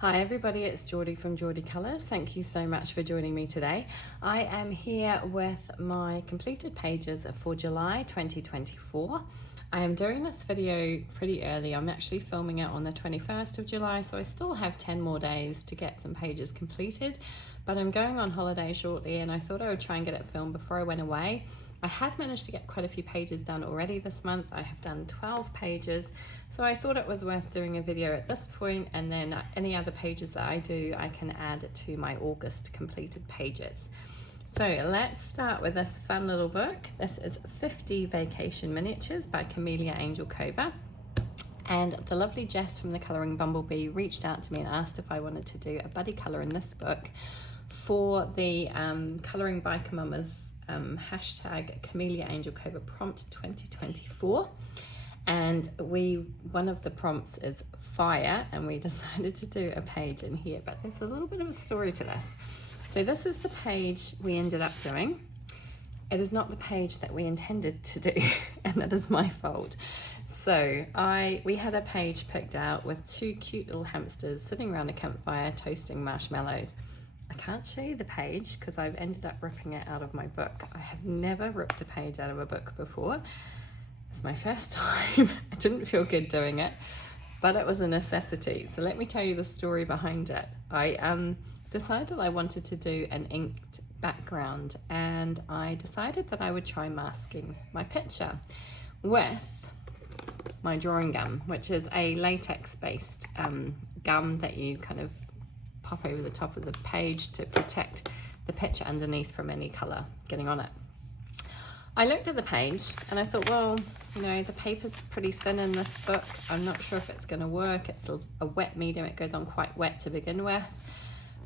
Hi everybody, it's Geordie from Geordie Colours. Thank you so much for joining me today. I am here with my completed pages for July 2024. I am doing this video pretty early. I'm actually filming it on the 21st of July, so I still have 10 more days to get some pages completed, but I'm going on holiday shortly and I thought I would try and get it filmed before I went away. I have managed to get quite a few pages done already this month. I have done 12 pages, so I thought it was worth doing a video at this point, and then any other pages that I do, I can add to my August completed pages. So let's start with this fun little book. This is 50 Vacation Miniatures by Camellia Angel Cover. And the lovely Jess from the Colouring Bumblebee reached out to me and asked if I wanted to do a buddy colour in this book for the Colouring Biker Mamas hashtag Camellia Angel Cover prompt 2024. And one of the prompts is fire, and we decided to do a page in here, but there's a little bit of a story to this. So this is the page we ended up doing. It is not the page that we intended to do, and that is my fault. So we had a page picked out with two cute little hamsters sitting around a campfire toasting marshmallows. I can't show you the page because I've ended up ripping it out of my book. I have never ripped a page out of a book before. It's my first time. I didn't feel good doing it, but it was a necessity. So let me tell you the story behind it. I decided I wanted to do an inked background, and I decided that I would try masking my picture with my drawing gum, which is a latex based gum that you kind of pop over the top of the page to protect the picture underneath from any colour getting on it. I looked at the page and I thought, well, you know, the paper's pretty thin in this book. I'm not sure if it's going to work. It's a wet medium. It goes on quite wet to begin with.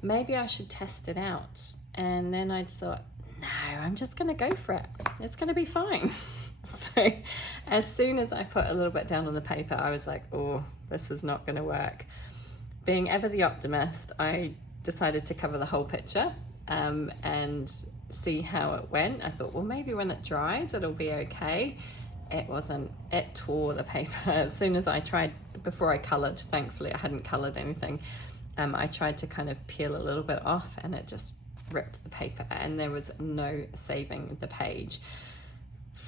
Maybe I should test it out. And then I thought, no, I'm just going to go for it. It's going to be fine. So as soon as I put a little bit down on the paper, I was like, oh, this is not going to work. Being ever the optimist, I decided to cover the whole picture and see how it went. I thought, well, maybe when it dries, it'll be okay. It wasn't. It tore the paper. As soon as I tried, before I coloured, thankfully I hadn't coloured anything, I tried to kind of peel a little bit off and it just ripped the paper and there was no saving the page.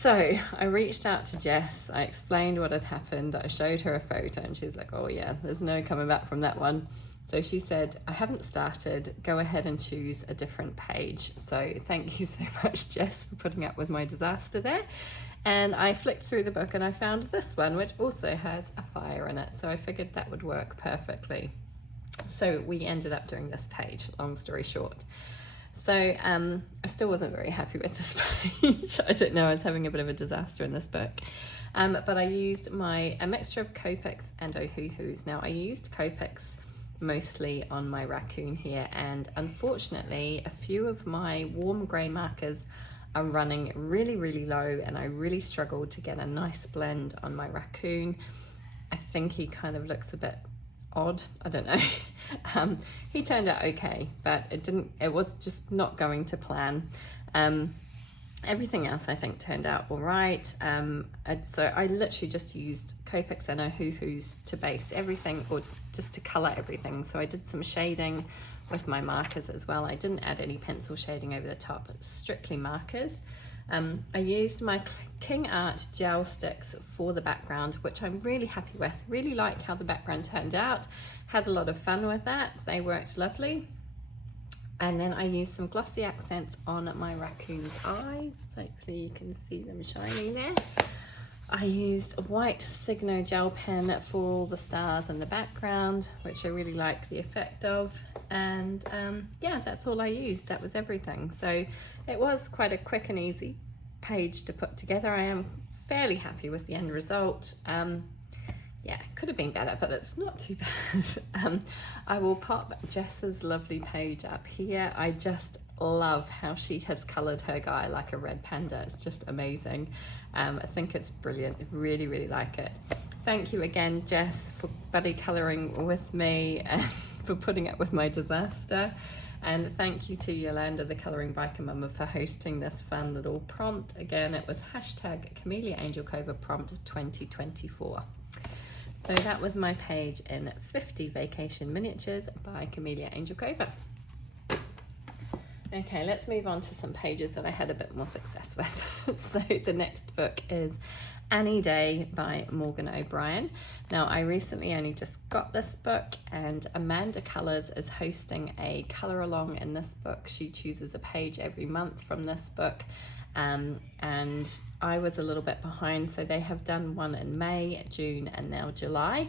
So I reached out to Jess, I explained what had happened, I showed her a photo and she was like, oh yeah, there's no coming back from that one. So she said, I haven't started, go ahead and choose a different page. So thank you so much, Jess, for putting up with my disaster there. And I flicked through the book and I found this one, which also has a fire in it. So I figured that would work perfectly. So we ended up doing this page, long story short. So I still wasn't very happy with this page. I don't know, I was having a bit of a disaster in this book. But I used a mixture of Copics and Ohuhus. Now I used Copics mostly on my raccoon here, and unfortunately a few of my warm grey markers are running really, really low, and I really struggled to get a nice blend on my raccoon. I think he kind of looks a bit odd, I don't know. He turned out okay, but it was just not going to plan. Everything else I think turned out all right. So I literally just used Copics and Ohuhus to base everything, or just to colour everything. So I did some shading with my markers as well. I didn't add any pencil shading over the top, strictly markers. I used my King Art gel sticks for the background, which I'm really happy with. Really like how the background turned out. Had a lot of fun with that. They worked lovely. And then I used some glossy accents on my raccoon's eyes. Hopefully you can see them shining there. I used a white Signo gel pen for all the stars in the background, which I really like the effect of. And yeah, that's all I used. That was everything. So it was quite a quick and easy page to put together. I am fairly happy with the end result. Yeah, it could have been better, but it's not too bad. I will pop Jess's lovely page up here. I just love how she has coloured her guy like a red panda. It's just amazing. I think it's brilliant. I really, really like it. Thank you again, Jess, for buddy colouring with me and for putting up with my disaster. And thank you to Yolanda, the Colouring Biker Mama, for hosting this fun little prompt. Again, it was hashtag Camellia Angel Cover prompt 2024. So that was my page in 50 Vacation Miniatures by Camellia Angel Clover. Okay, let's move on to some pages that I had a bit more success with. So the next book is Annie Day by Morgan O'Brien. Now, I recently only just got this book, and Amanda Colours is hosting a colour along in this book. She chooses a page every month from this book, and I was a little bit behind, so they have done one in May, June, and now July.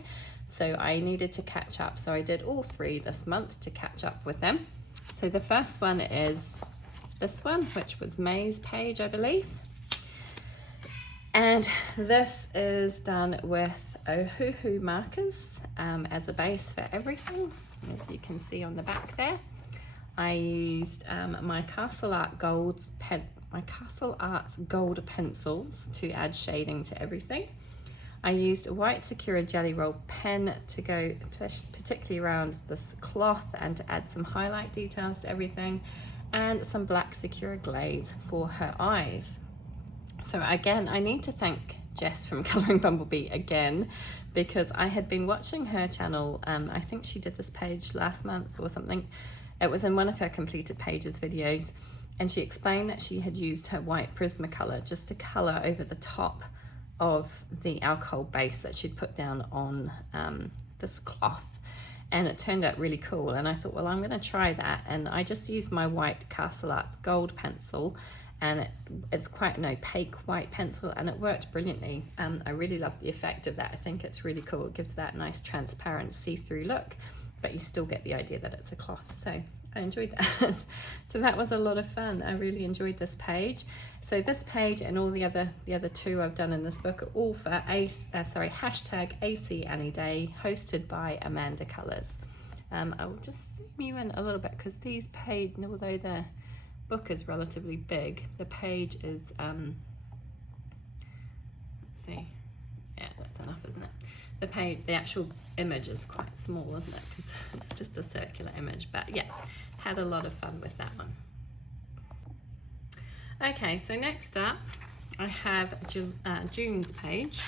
So I needed to catch up, so I did all three this month to catch up with them. So the first one is this one, which was May's page, I believe. And this is done with Ohuhu markers as a base for everything, as you can see on the back there. I used my Castle Arts gold pencils to add shading to everything. I used a white Sakura Jelly Roll pen to go particularly around this cloth and to add some highlight details to everything, and some black Sakura glaze for her eyes. So again, I need to thank Jess from Colouring Bumblebee again, because I had been watching her channel. I think she did this page last month or something. It was in one of her completed pages videos, and she explained that she had used her white Prismacolor just to colour over the top of the alcohol base that she'd put down on this cloth, and it turned out really cool. And I thought, well, I'm going to try that, and I just used my white Castle Arts gold pencil, and it's quite an opaque white pencil, and it worked brilliantly. I really love the effect of that. I think it's really cool. It gives that nice transparent see-through look, but you still get the idea that it's a cloth. So I enjoyed that. So that was a lot of fun. I really enjoyed this page. So this page and all the other two I've done in this book are all for hashtag AC Annie Day, hosted by Amanda Colours. I will just zoom you in a little bit, because these pages, although the book is relatively big, the page is let's see, yeah, that's enough, isn't it? The page, the actual image is quite small, isn't it? Because it's just a circular image. But yeah, had a lot of fun with that one. Okay, so next up I have June's page,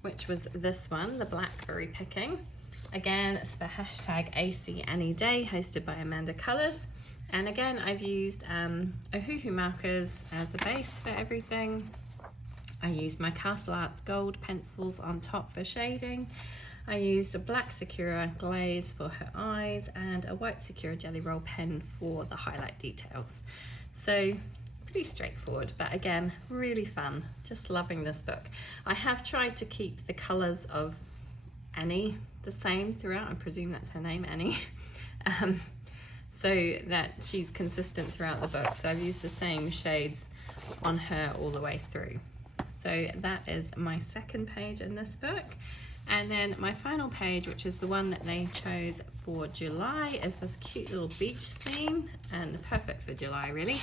which was this one, the Blackberry Picking. Again, it's for hashtag AC Annie Day, hosted by Amanda Colours. And again, I've used Ohuhu markers as a base for everything. I used my Castle Arts gold pencils on top for shading. I used a black Sakura glaze for her eyes and a white Sakura Jelly Roll pen for the highlight details. So pretty straightforward, but again, really fun. Just loving this book. I have tried to keep the colours of Annie the same throughout. I presume that's her name, Annie. So that she's consistent throughout the book. So I've used the same shades on her all the way through. So that is my second page in this book. And then my final page, which is the one that they chose for July, is this cute little beach scene, and perfect for July, really.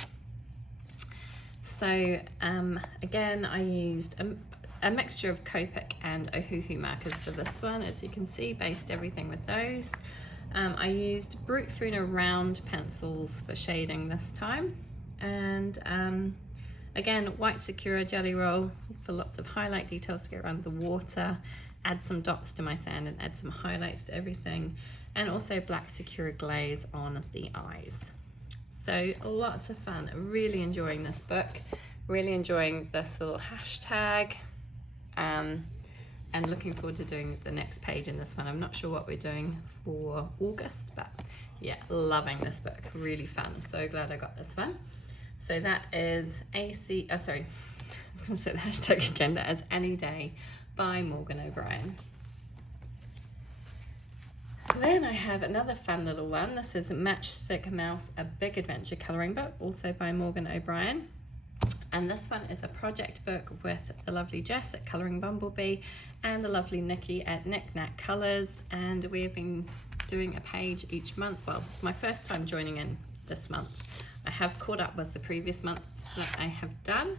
So again, I used a mixture of Copic and Ohuhu markers for this one. As you can see, based everything with those. I used Brute Funa round pencils for shading this time, and again, white Sakura Jelly Roll for lots of highlight details to go around the water, add some dots to my sand and add some highlights to everything, and also black Sakura glaze on the eyes. So lots of fun. Really enjoying this book, really enjoying this little hashtag, and looking forward to doing the next page in this one. I'm not sure what we're doing for August, but yeah, loving this book. Really fun. So glad I got this one. So that is sorry, I was going to say the hashtag again. That is Annie Day by Morgan O'Brien. Then I have another fun little one. This is Matchstick Mouse, a Big Adventure colouring book, also by Morgan O'Brien. And this one is a project book with the lovely Jess at Colouring Bumblebee and the lovely Nikki at Knick Knack Colours. And we have been doing a page each month. Well, it's my first time joining in this month. I have caught up with the previous months that I have done.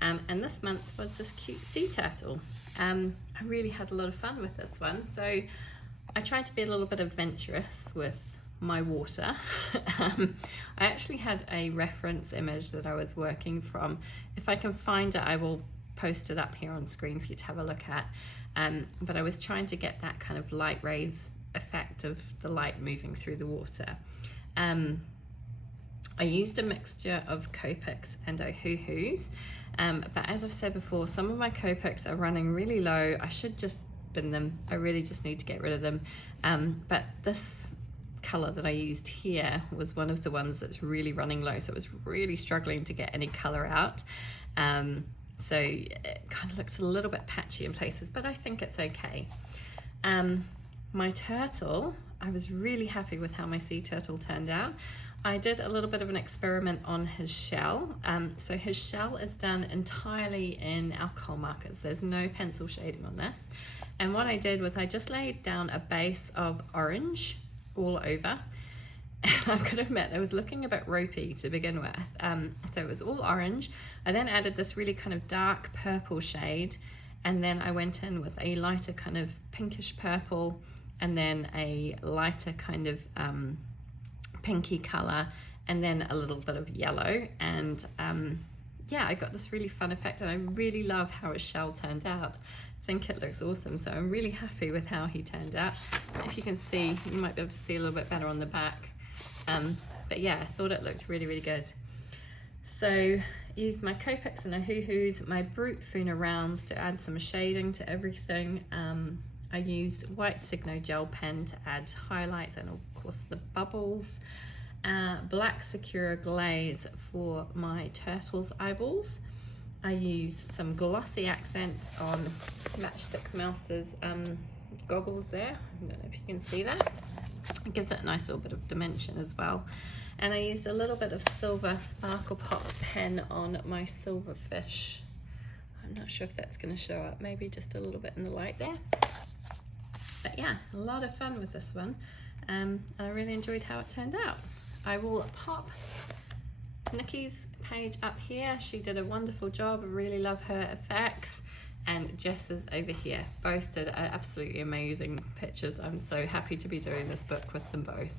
And this month was this cute sea turtle. I really had a lot of fun with this one. So I tried to be a little bit adventurous with my water. I actually had a reference image that I was working from. If I can find it, I will posted up here on screen for you to have a look at. But I was trying to get that kind of light rays effect of the light moving through the water. I used a mixture of Copics and Ohuhus, but as I've said before, some of my Copics are running really low. I should just bin them. I really just need to get rid of them. But this color that I used here was one of the ones that's really running low, so it was really struggling to get any color out. So it kind of looks a little bit patchy in places, but I think it's okay. My turtle, I was really happy with how my sea turtle turned out. I did a little bit of an experiment on his shell. So his shell is done entirely in alcohol markers. There's no pencil shading on this. And what I did was I just laid down a base of orange all over. And I've got to admit, it was looking a bit ropey to begin with. So it was all orange. I then added this really kind of dark purple shade. And then I went in with a lighter kind of pinkish purple, and then a lighter kind of pinky color, and then a little bit of yellow. And yeah, I got this really fun effect, and I really love how his shell turned out. I think it looks awesome, so I'm really happy with how he turned out. If you can see, you might be able to see a little bit better on the back. But yeah, I thought it looked really, really good. So used my Copics and Ohuhus, my Brute Funa rounds to add some shading to everything. I used white Signo gel pen to add highlights and of course the bubbles. Black Sakura glaze for my turtle's eyeballs. I used some glossy accents on Matchstick Mouse's goggles there. I don't know if you can see that. It gives it a nice little bit of dimension as well. And I used a little bit of silver Sparkle Pop pen on my silverfish. I'm not sure if that's going to show up, maybe just a little bit in the light there. But yeah, a lot of fun with this one. And I really enjoyed how it turned out. I will pop Nikki's page up here. She did a wonderful job. I really love her effects. And Jess's over here. Both did absolutely amazing pictures. I'm so happy to be doing this book with them both.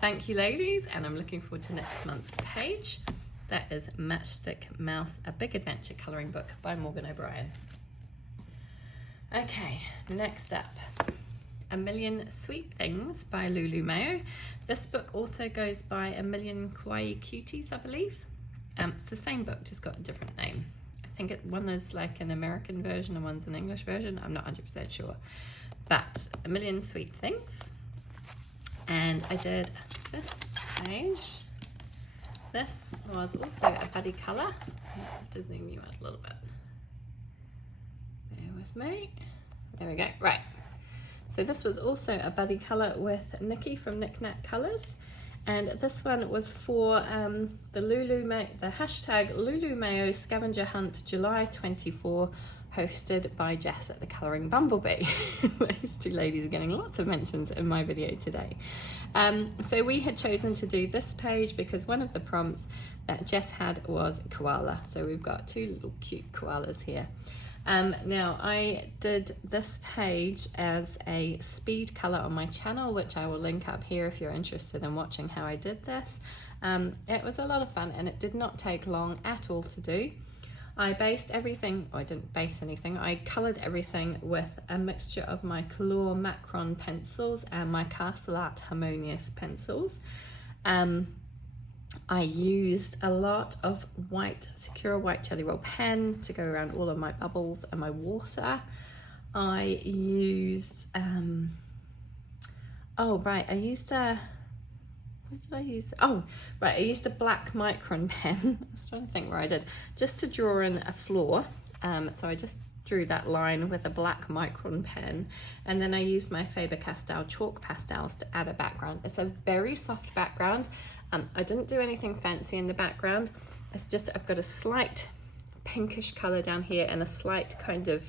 Thank you, ladies, and I'm looking forward to next month's page. That is Matchstick Mouse, A Big Adventure Colouring Book by Morgan O'Brien. Okay, next up, A Million Sweet Things by Lulu Mayo. This book also goes by A Million Kawaii Cuties, I believe. It's the same book, just got a different name. I think one is like an American version and one's an English version. I'm not 100% sure. But A Million Sweet Things. And I did this page. This was also a buddy colour. I have to zoom you out a little bit. Bear with me. There we go. Right. So this was also a buddy colour with Nikki from Knick Knack Colours. And this one was for the hashtag Lulu Mayo Scavenger Hunt July 24, hosted by Jess at the Colouring Bumblebee. Those two ladies are getting lots of mentions in my video today. So we had chosen to do this page because one of the prompts that Jess had was koala. So we've got two little cute koalas here. Now I did this page as a speed colour on my channel, which I will link up here if you're interested in watching how I did this. It was a lot of fun and it did not take long at all to do. I based everything, I didn't base anything, I coloured everything with a mixture of my Color Macron pencils and my Castle Art Harmonious pencils. I used a lot of white Sakura white Jelly Roll pen to go around all of my bubbles and my water. I used, I used a black Micron pen. I was trying to think where I did, just to draw in a floor. So I just drew that line with a black Micron pen, and then I used my Faber-Castell chalk pastels to add a background. It's a very soft background. I didn't do anything fancy in the background. It's just I've got a slight pinkish color down here and a slight kind of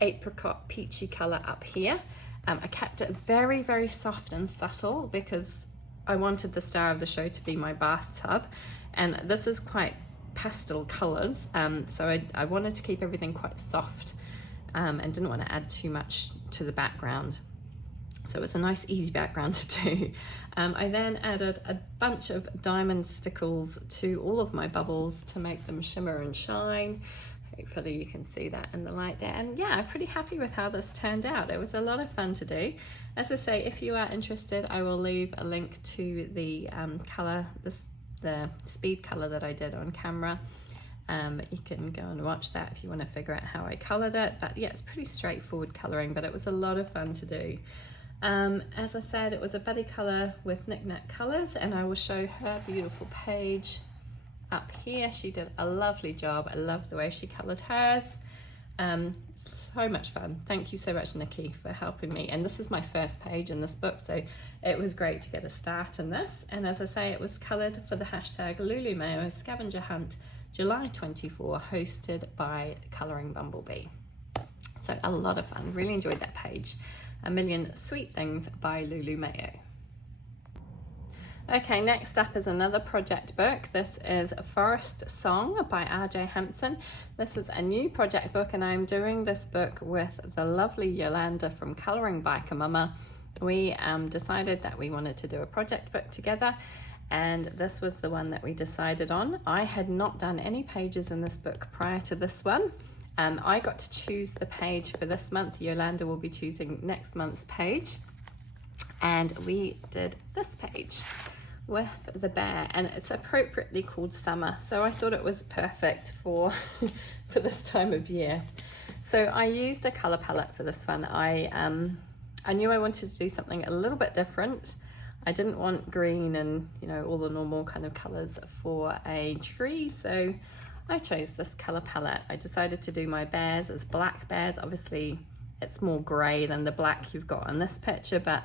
apricot peachy color up here. I kept it very, very soft and subtle because I wanted the star of the show to be my bathtub, and this is quite pastel colors, so I wanted to keep everything quite soft and didn't want to add too much to the background. So it was a nice easy background to do. I then added a bunch of diamond stickles to all of my bubbles to make them shimmer and shine. Hopefully you can see that in the light there. And yeah, I'm pretty happy with how this turned out. It was a lot of fun to do. As I say, if you are interested, I will leave a link to the colour, the speed colour that I did on camera. You can go and watch that if you want to figure out how I coloured it. But yeah, it's pretty straightforward colouring, but it was a lot of fun to do. As I said, it was a buddy colour with Knick Knack Colours, and I will show her beautiful page up here. She did a lovely job. I love the way she coloured hers. So much fun. Thank you so much, Nikki, for helping me. And this is my first page in this book, so it was great to get a start in this. And as I say, it was coloured for the hashtag LuluMayo Scavenger Hunt July 24, hosted by Colouring Bumblebee. So a lot of fun. Really enjoyed that page. A Million Sweet Things by LuluMayo. Okay, next up is another project book. This is Forest Song by R.J. Hampson. This is a new project book, and I'm doing this book with the lovely Yolanda from Colouring Biker Mama. We decided that we wanted to do a project book together, and this was the one that we decided on. I had not done any pages in this book prior to this one. I got to choose the page for this month. Yolanda will be choosing next month's page, and we did this page with the bear, and it's appropriately called Summer, so I thought it was perfect for for this time of year. So I used a color palette for this one. I knew I wanted to do something a little bit different. I didn't want green and, you know, all the normal kind of colors for a tree, so I chose this color palette. I decided to do my bears as black bears. Obviously it's more gray than the black you've got on this picture, but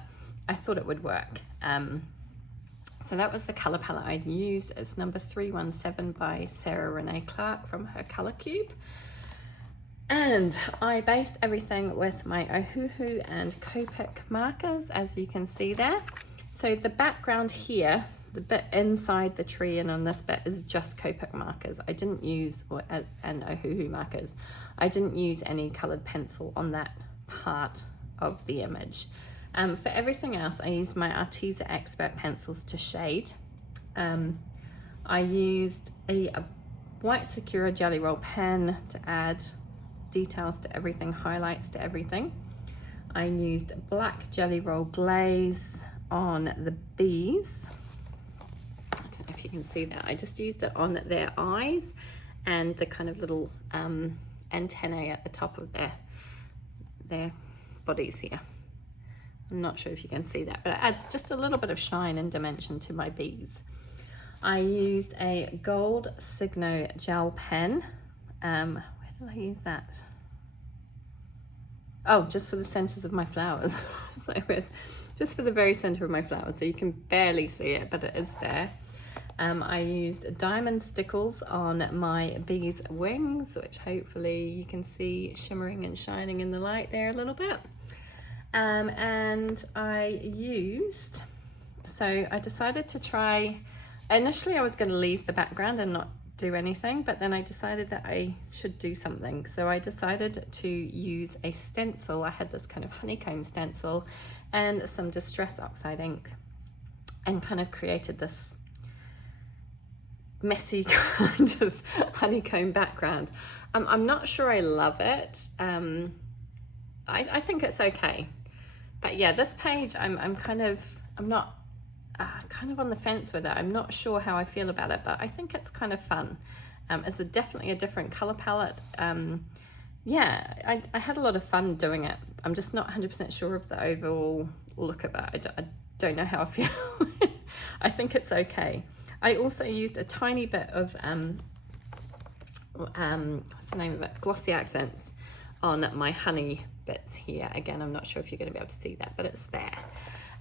I thought it would work. So that was the colour palette I'd used. It's number 317 by Sarah Renee Clark from her Colour Cube. And I based everything with my Ohuhu and Copic markers, as you can see there. So the background here, the bit inside the tree and on this bit, is just Copic markers. I didn't use, and Ohuhu markers. I didn't use any coloured pencil on that part of the image. For everything else, I used my Arteza Expert pencils to shade. I used a white Sakura Jelly Roll pen to add details to everything, highlights to everything. I used black Jelly Roll glaze on the bees. I don't know if you can see that. I just used it on their eyes and the kind of little antennae at the top of their bodies here. I'm not sure if you can see that, but it adds just a little bit of shine and dimension to my bees. I used a gold Signo gel pen. Where did I use that? Oh, just for the centers of my flowers. So it was just for the very center of my flowers, so you can barely see it, but it is there. I used diamond stickles on my bees' wings, which hopefully you can see shimmering and shining in the light there a little bit. And I used, so I decided to try, initially I was going to leave the background and not do anything, but then I decided that I should do something. So I decided to use a stencil. I had this kind of honeycomb stencil and some Distress Oxide ink, and kind of created this messy kind of honeycomb background. I'm not sure I love it. I think it's okay. But yeah, this page, I'm not kind of on the fence with it. I'm not sure how I feel about it, but I think it's kind of fun. It's definitely a different color palette. Yeah, I had a lot of fun doing it. I'm just not 100% sure of the overall look of it. I don't know how I feel. I think it's okay. I also used a tiny bit of, what's the name of it? Glossy Accents on my honey bits here. Again, I'm not sure if you're going to be able to see that, but it's there.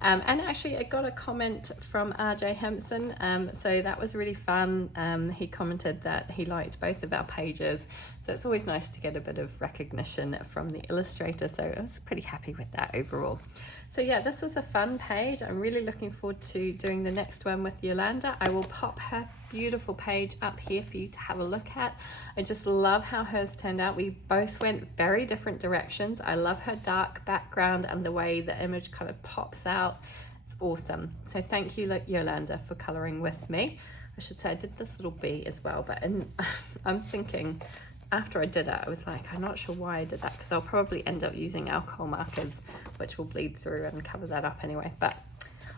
And actually I got a comment from R.J. Hampson, so that was really fun. He commented that he liked both of our pages, so it's always nice to get a bit of recognition from the illustrator, so I was pretty happy with that overall. So yeah, this was a fun page. I'm really looking forward to doing the next one with Yolanda. I will pop her beautiful page up here for you to have a look at. I just love how hers turned out. We both went very different directions. I love her dark background and the way the image kind of pops out. It's awesome. So thank you, Yolanda, for coloring with me. I should say I did this little bee as well, but I'm thinking after I did it, I was like, I'm not sure why I did that, because I'll probably end up using alcohol markers, which will bleed through and cover that up anyway. But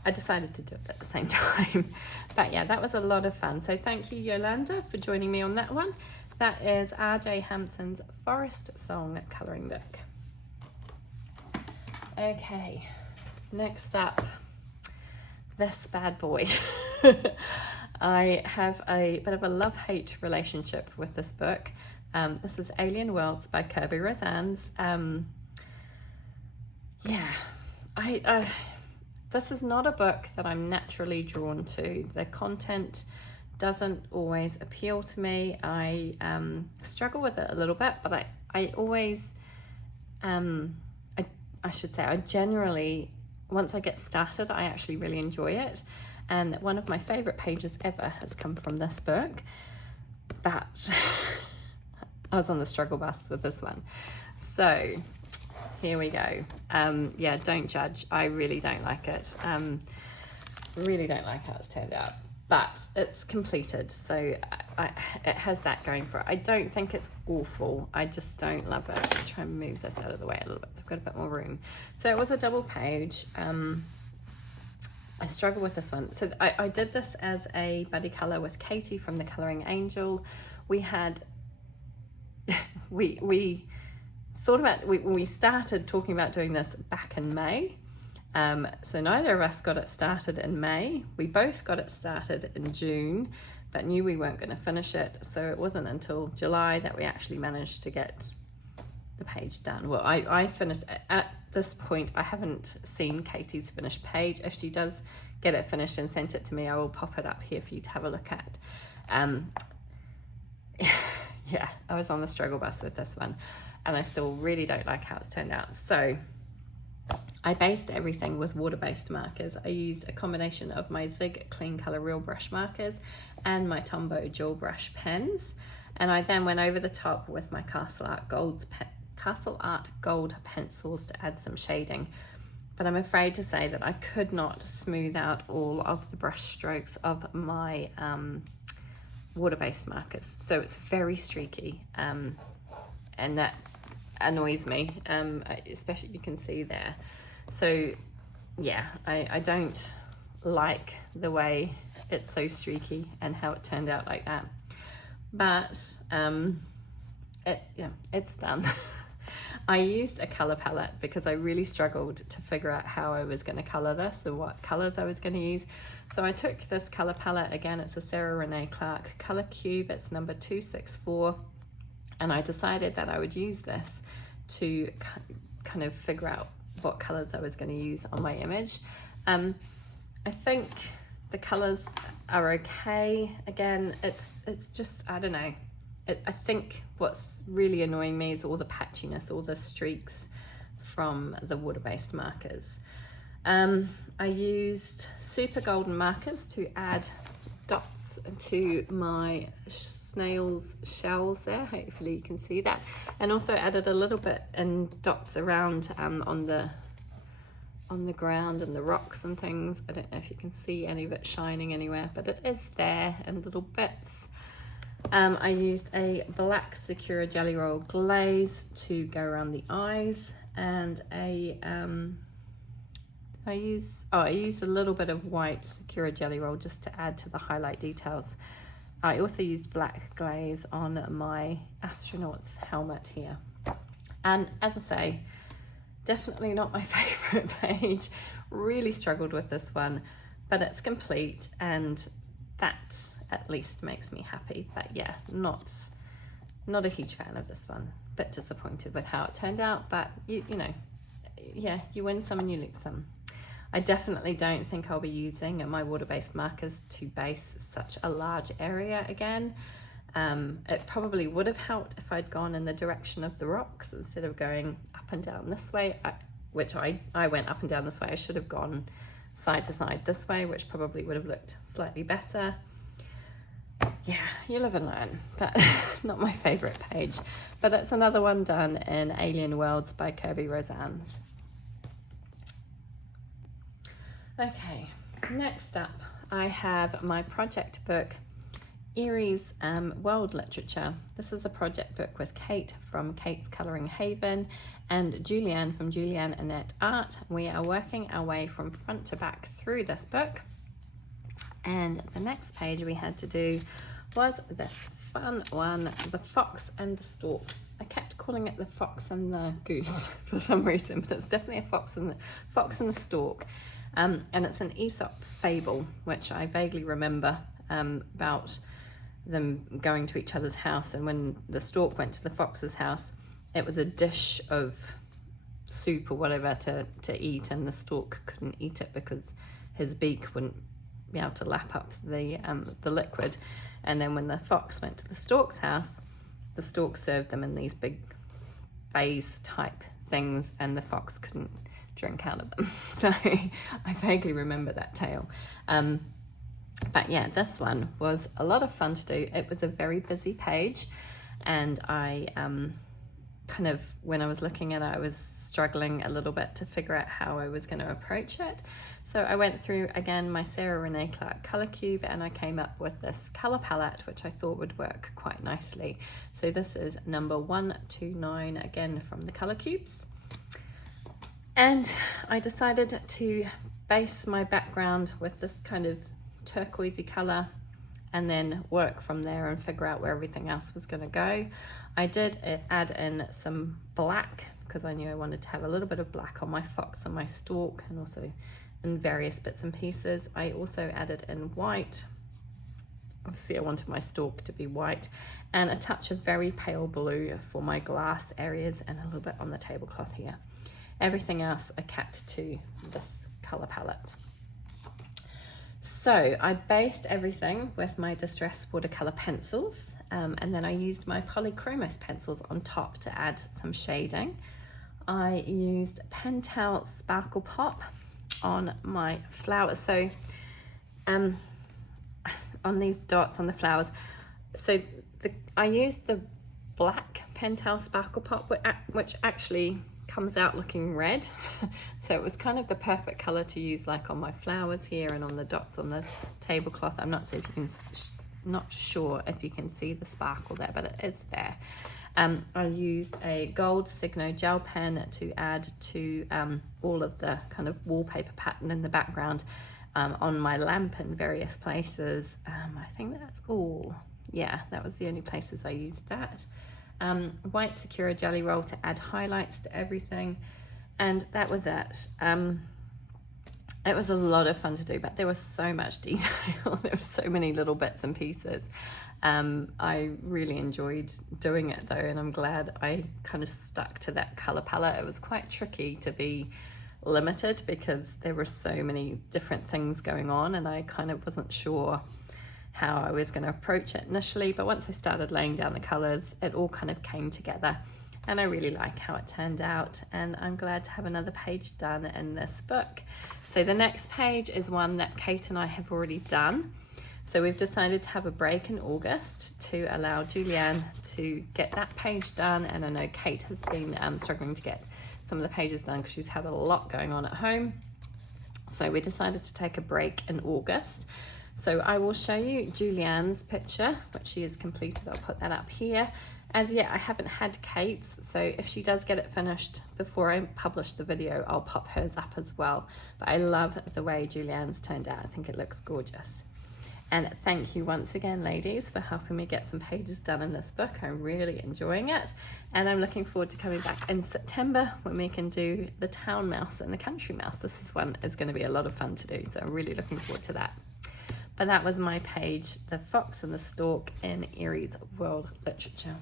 I decided to do it at the same time. But yeah, that was a lot of fun. So thank you, Yolanda, for joining me on that one. That is R.J. Hampson's Forest Song colouring book. Okay, next up, this bad boy. I have a bit of a love-hate relationship with this book. This is Alien Worlds by Kirby Rosanes. This is not a book that I'm naturally drawn to. The content doesn't always appeal to me. I struggle with it a little bit, but I always, I should say, I generally, once I get started, I actually really enjoy it. And one of my favourite pages ever has come from this book, but I was on the struggle bus with this one. So here we go. Yeah, don't judge. I really don't like it. Really don't like how it's turned out, but it's completed, so it has that going for it. I don't think it's awful. I just don't love it. I'll try and move this out of the way a little bit so I've got a bit more room. So it was a double page. I struggle with this one. So I did this as a buddy colour with Katie from The Colouring Angel. We had, we thought about, we started talking about doing this back in May. So neither of us got it started in May. We both got it started in June, but knew we weren't going to finish it. So it wasn't until July that we actually managed to get the page done. Well, I finished, at this point, I haven't seen Katie's finished page. If she does get it finished and sent it to me, I will pop it up here for you to have a look at. Yeah, I was on the struggle bus with this one, and I still really don't like how it's turned out. So I based everything with water-based markers. I used a combination of my Zig Clean Colour Real Brush markers and my Tombow Dual Brush pens, and I then went over the top with my Castle Art Gold pencils to add some shading. But I'm afraid to say that I could not smooth out all of the brush strokes of my water-based markers, so it's very streaky, and that annoys me, especially, you can see there. So yeah, I don't like the way it's so streaky and how it turned out like that, but it's done. I used a colour palette because I really struggled to figure out how I was going to colour this and what colours I was going to use. So I took this colour palette, again it's a Sarah Renee Clark Colour Cube, it's number 264, and I decided that I would use this to kind of figure out what colours I was going to use on my image. I think the colours are okay. Again, it's just, I don't know. I think what's really annoying me is all the patchiness, all the streaks from the water-based markers. I used super golden markers to add dots to my snail's shells there. Hopefully you can see that. And also added a little bit in dots around on the ground and the rocks and things. I don't know if you can see any of it shining anywhere, but it is there in little bits. I used a black Sakura Jelly Roll glaze to go around the eyes, and I used a little bit of white Sakura Jelly Roll just to add to the highlight details. I also used black glaze on my astronaut's helmet here. And as I say, definitely not my favorite page. Really struggled with this one, but it's complete, and that at least makes me happy. But yeah, not a huge fan of this one. Bit disappointed with how it turned out, but you know, yeah, you win some and you lose some. I definitely don't think I'll be using my water-based markers to base such a large area again. It probably would have helped if I'd gone in the direction of the rocks instead of going up and down this way, which I went up and down this way. I should have gone side to side this way, which probably would have looked slightly better. Yeah, you live and learn, but not my favorite page. But it's another one done in Alien Worlds by Kirby Rosanes. Okay, next up I have my project book Erie's World Literature. This is a project book with Kate from Kate's Colouring Haven and Julianne from Julianne Annette Art. We are working our way from front to back through this book, and the next page we had to do was this fun one, The Fox and the Stork. I kept calling it The Fox and the Goose for some reason, but it's definitely a fox and the stork. And it's an Aesop fable, which I vaguely remember about them going to each other's house, and when the stork went to the fox's house, it was a dish of soup or whatever to eat, and the stork couldn't eat it because his beak wouldn't be able to lap up the liquid. And then when the fox went to the stork's house, the stork served them in these big vase type things, and the fox couldn't drink out of them. So I vaguely remember that tale. But yeah, this one was a lot of fun to do. It was a very busy page, and I kind of, when I was looking at it, I was struggling a little bit to figure out how I was going to approach it. So I went through again my Sarah Renee Clark color cube, and I came up with this color palette which I thought would work quite nicely. So this is number 129 again from the color cubes, and I decided to base my background with this kind of turquoisey color and then work from there and figure out where everything else was going to go. I did add in some black because I knew I wanted to have a little bit of black on my fox and my stork, and also in various bits and pieces. I also added in white. Obviously I wanted my stork to be white, and a touch of very pale blue for my glass areas, and a little bit on the tablecloth here. Everything else I kept to this color palette. So I based everything with my Distress watercolor pencils, and then I used my Polychromos pencils on top to add some shading. I used Pentel Sparkle Pop on my flowers, so on these dots on the flowers. So I used the black Pentel Sparkle Pop, which actually comes out looking red. So it was kind of the perfect color to use like on my flowers here and on the dots on the tablecloth. I'm not sure if you can see the sparkle there, but it is there. I used a gold Signo gel pen to add to all of the kind of wallpaper pattern in the background on my lamp in various places. I think that's all. Yeah, that was the only places I used that. White Sakura jelly roll to add highlights to everything, and that was it. It was a lot of fun to do, but there was so much detail. There were so many little bits and pieces. I really enjoyed doing it though, and I'm glad I kind of stuck to that color palette. It was quite tricky to be limited because there were so many different things going on, and I kind of wasn't sure how I was going to approach it initially, but once I started laying down the colors, it all kind of came together, and I really like how it turned out, and I'm glad to have another page done in this book. So the next page is one that Kate and I have already done. So we've decided to have a break in August to allow Julianne to get that page done, and I know Kate has been struggling to get some of the pages done because she's had a lot going on at home. So we decided to take a break in August. So I will show you Julianne's picture, which she has completed. I'll put that up here. As yet, I haven't had Kate's, so if she does get it finished before I publish the video, I'll pop hers up as well. But I love the way Julianne's turned out. I think it looks gorgeous. And thank you once again, ladies, for helping me get some pages done in this book. I'm really enjoying it. And I'm looking forward to coming back in September when we can do the town mouse and the country mouse. This is going to be a lot of fun to do, so I'm really looking forward to that. But that was my page, The Fox and the Stork in Erie's World Literature.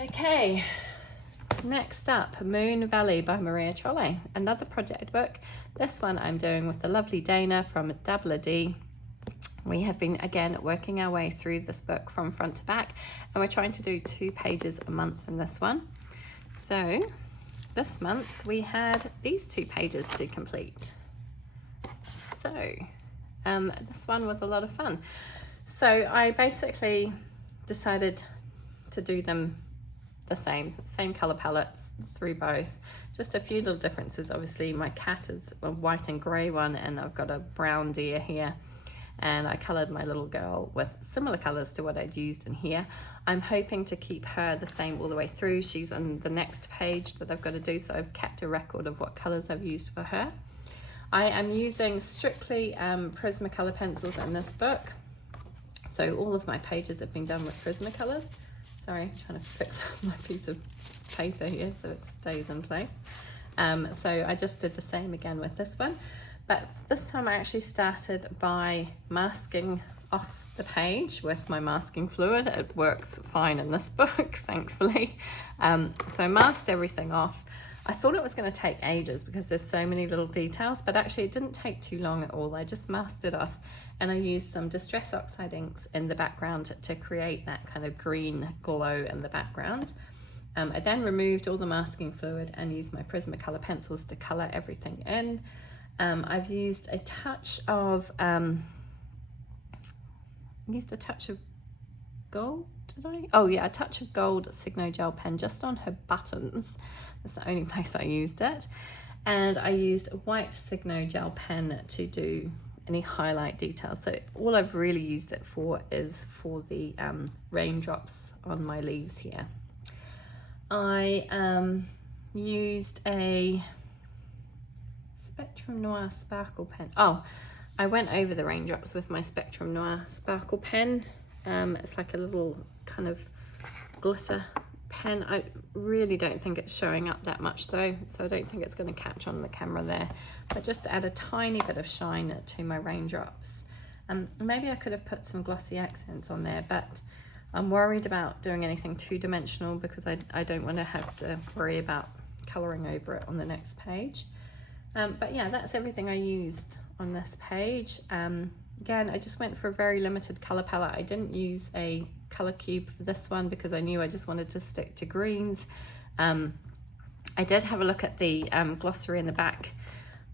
Okay, next up, Moon Valley by Maria Trolle, another project book. This one I'm doing with the lovely Dana from Dabla D. We have been, again, working our way through this book from front to back, and we're trying to do 2 pages a month in this one. So this month we had these 2 pages to complete. So this one was a lot of fun. So I basically decided to do them the same color palettes through both. Just a few little differences. Obviously my cat is a white and grey one, and I've got a brown deer here. and I coloured my little girl with similar colours to what I'd used in here. I'm hoping to keep her the same all the way through. She's on the next page that I've got to do, so I've kept a record of what colours I've used for her. I am using strictly Prismacolor pencils in this book. So all of my pages have been done with Prismacolors. Sorry, I'm trying to fix up my piece of paper here so it stays in place. So I just did the same again with this one. But this time I actually started by masking off the page with my masking fluid. It works fine in this book, thankfully. So I masked everything off. I thought it was going to take ages because there's so many little details, but actually it didn't take too long at all. I just masked it off, and I used some Distress Oxide inks in the background to create that kind of green glow in the background. I then removed all the masking fluid and used my Prismacolor pencils to colour everything in. I've used a touch of gold, did I? Oh yeah, a touch of gold Signo gel pen just on her buttons. That's the only place I used it. And I used a white Signo gel pen to do any highlight details. So all I've really used it for is for the raindrops on my leaves here. I used a Spectrum Noir sparkle pen. Oh, I went over the raindrops with my Spectrum Noir sparkle pen. It's like a little kind of glitter pen. I really don't think it's showing up that much though, so I don't think it's going to catch on the camera there. But just to add a tiny bit of shine to my raindrops. Maybe I could have put some glossy accents on there, but I'm worried about doing anything two-dimensional because I don't want to have to worry about colouring over it on the next page. But yeah, that's everything I used on this page. Again, I just went for a very limited colour palette. I didn't use a colour cube for this one because I knew I just wanted to stick to greens. I did have a look at the glossary in the back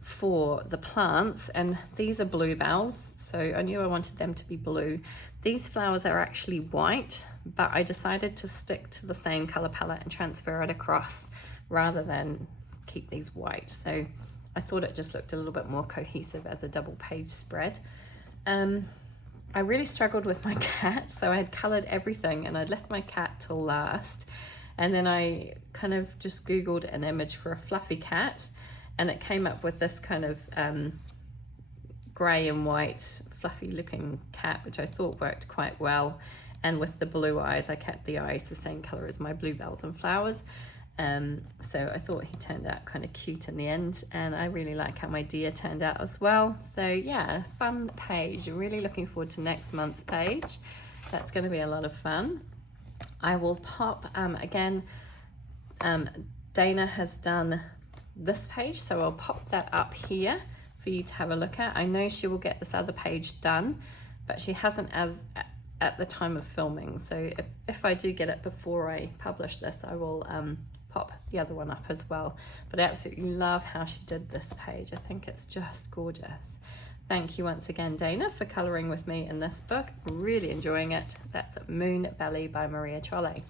for the plants, and these are bluebells, so I knew I wanted them to be blue. These flowers are actually white, but I decided to stick to the same colour palette and transfer it across rather than keep these white. So I thought it just looked a little bit more cohesive as a double page spread. I really struggled with my cat, so I had coloured everything and I'd left my cat till last. And then I kind of just Googled an image for a fluffy cat, and it came up with this kind of grey and white fluffy looking cat, which I thought worked quite well. And with the blue eyes, I kept the eyes the same colour as my bluebells and flowers. So I thought he turned out kind of cute in the end, and I really like how my deer turned out as well. So yeah, fun page. I'm really looking forward to next month's page. That's going to be a lot of fun. I will pop again, Dana has done this page, so I'll pop that up here for you to have a look at. I know she will get this other page done, but she hasn't at the time of filming. So if I do get it before I publish this, I will pop the other one up as well. But I absolutely love how she did this page. I think it's just gorgeous. Thank you once again, Dana, for colouring with me in this book. Really enjoying it. That's Moon Valley by Maria Trolle.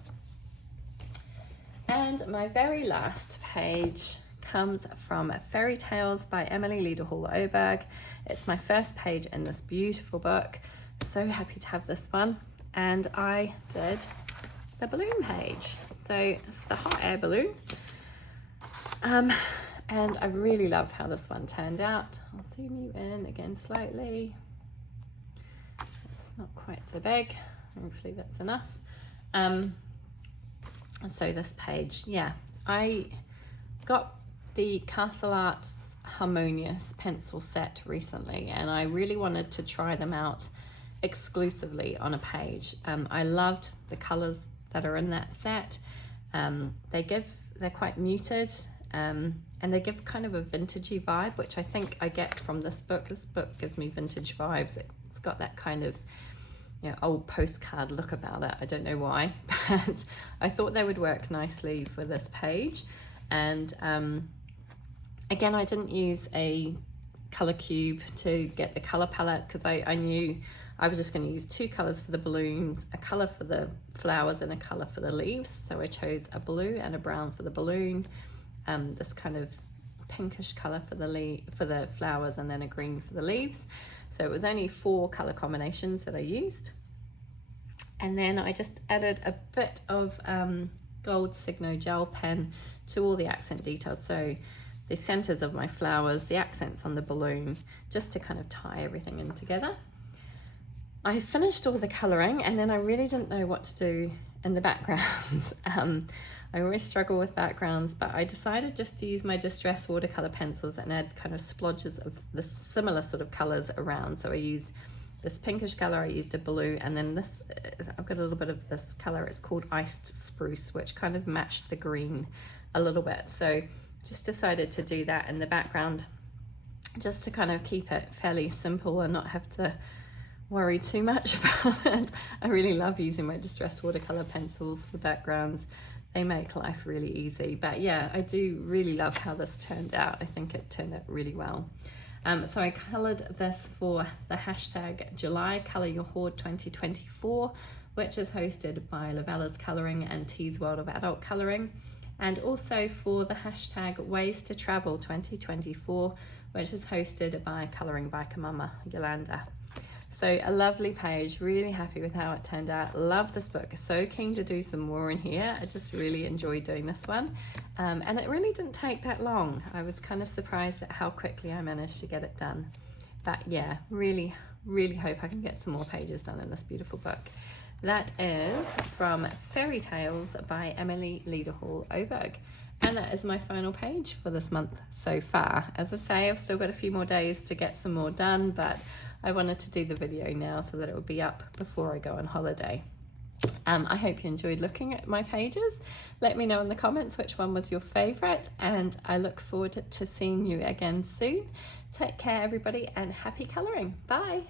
And my very last page comes from Fairy Tales by Emily Lederhall Oberg. It's my first page in this beautiful book. So happy to have this one. And I did the balloon page. So it's the hot air balloon. And I really love how this one turned out. I'll zoom you in again slightly. It's not quite so big. Hopefully that's enough. And so this page, yeah, I got the Castle Arts Harmonious pencil set recently, and I really wanted to try them out exclusively on a page. I loved the colors that are in that set. They're quite muted, and they give kind of a vintagey vibe, which I think I get from this book. This book gives me vintage vibes. It's got that kind of, you know, old postcard look about it. I don't know why, but I thought they would work nicely for this page. And again, I didn't use a color cube to get the color palette because I knew I was just going to use two colors for the balloons, a color for the flowers and a color for the leaves. So I chose a blue and a brown for the balloon, this kind of pinkish color for the flowers, and then a green for the leaves. So it was only 4 color combinations that I used. And then I just added a bit of gold Signo gel pen to all the accent details. So the centers of my flowers, the accents on the balloon, just to kind of tie everything in together. I finished all the coloring, and then I really didn't know what to do in the backgrounds. I always struggle with backgrounds, but I decided just to use my Distress watercolor pencils and add kind of splodges of the similar sort of colors around. So I used this pinkish color, I used a blue, and then this, I've got a little bit of this color, it's called Iced Spruce, which kind of matched the green a little bit. So just decided to do that in the background, just to kind of keep it fairly simple and not have to worry too much about it. I really love using my Distress watercolor pencils for backgrounds. They make life really easy. But yeah, I do really love how this turned out. I think it turned out really well. So I colored this for the hashtag July Color Your Hoard 2024, which is hosted by Lavella's Coloring and Tea's World of Adult Coloring, and also for the hashtag Ways to Travel 2024, which is hosted by Coloring Biker Mama Yolanda. So a lovely page, really happy with how it turned out. Love this book, so keen to do some more in here. I just really enjoyed doing this one. And it really didn't take that long. I was kind of surprised at how quickly I managed to get it done. But yeah, really, really hope I can get some more pages done in this beautiful book. That is from Fairy Tales by Emily Lederhall Oberg. And that is my final page for this month so far. As I say, I've still got a few more days to get some more done, but I wanted to do the video now so that it would be up before I go on holiday. I hope you enjoyed looking at my pages. Let me know in the comments which one was your favorite, and I look forward to seeing you again soon. Take care everybody, and happy coloring. Bye.